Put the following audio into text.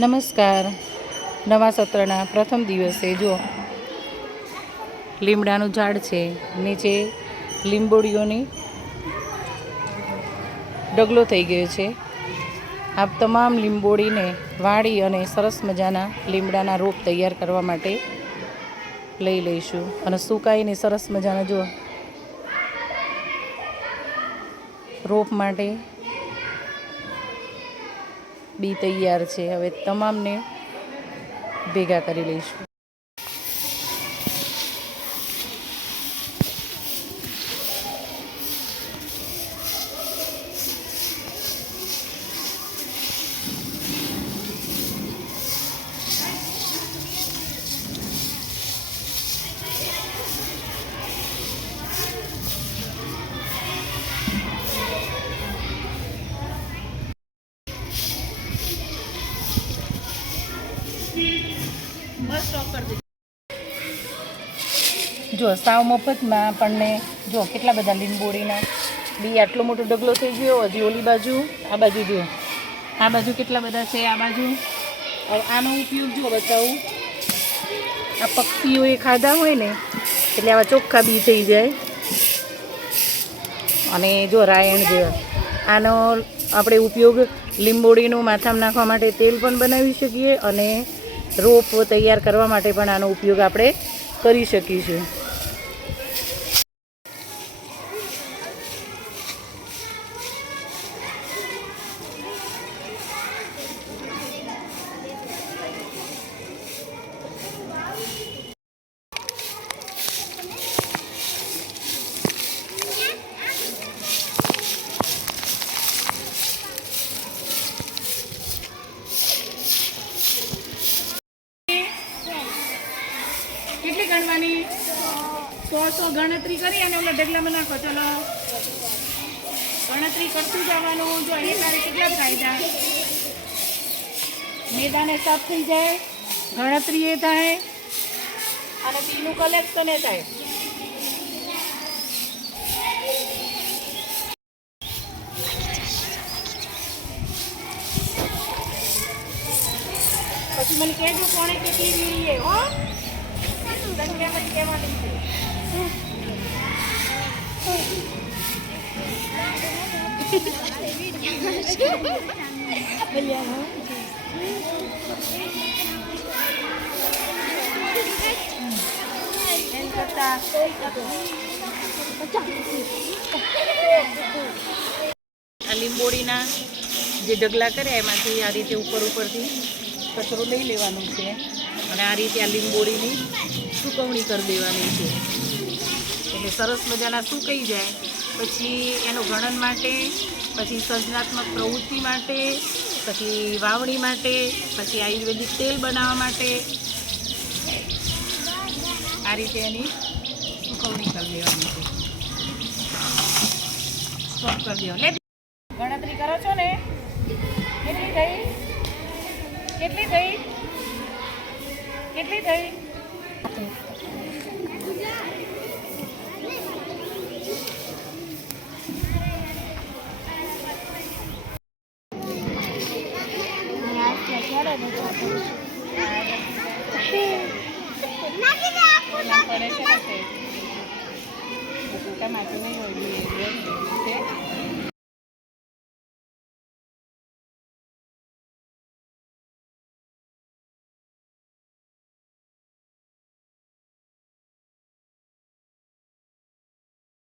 નમસ્કાર. નવા સત્રના પ્રથમ દિવસે જો લીમડાનું ઝાડ છે, નીચે લીંબોડીઓની ડગલો થઈ ગયો છે. આ તમામ લીંબોડીને વાળી અને સરસ મજાના લીમડાના રોપ તૈયાર કરવા માટે લઈ લઈશું. અને સુકાઈને સરસ મજાના જો રોપ માટે બી તૈયાર છે. હવે તમામને ભેગા કરી લઈશું. જો સાવ મફતમાં આપણને જો કેટલા બધા લીંબોડીના બી આટલો મોટો ડગલો થઈ ગયો. હજી ઓલી બાજુ, આ બાજુ જો, આ બાજુ કેટલા બધા છે, આ બાજુ. હવે આનો ઉપયોગ જો બતાવું, આ પક્ષીઓએ ખાધા હોય ને એટલે આવા ચોખ્ખા બી થઈ જાય. અને જો રાયણ જેવા આનો આપણે ઉપયોગ લીંબોડીનું માથામાં નાખવા માટે તેલ પણ બનાવી શકીએ અને રોપ તૈયાર કરવા માટે પણ આનો ઉપયોગ આપણે કરી શકીશું. કેટલી ગણવાની? 100 ગણતરી કરી અને ઓલા ઢગલામાં નાખો. ચલો ગણતરી કરતું જવાનું. જો એ તારે કેટલા ફાયદા, મેદાને સાફ થઈ જાય, ગણતરી એ થાય અને બીનું કલેક્શન એ થાય. પછી મને કહેજો કોણે કેટલી વીરી હો. સંખ્યા પછી કહેવાની છે. આ લીંબોડીના જે ઢગલા કર્યા એમાંથી આ રીતે ઉપરથી કચરો લઈ લેવાનું છે અને આ રીતે આ લીંબોડીની સૂકવણી કરી દેવાની છે. એટલે સરસ મજાના સુકાઈ જાય. પછી એનું ગણન માટે, પછી સર્જનાત્મક પ્રવૃત્તિ માટે, પછી વાવણી માટે, પછી આયુર્વેદિક તેલ બનાવવા માટે આ રીતે એની સૂકવણી કરી દેવાની છે. સ્ટોપ કરી દેવો. ગણતરી કરો છો ને? કેટલી થઈ? કેટલી થઈ? કેટલી થઈ? પડે છે.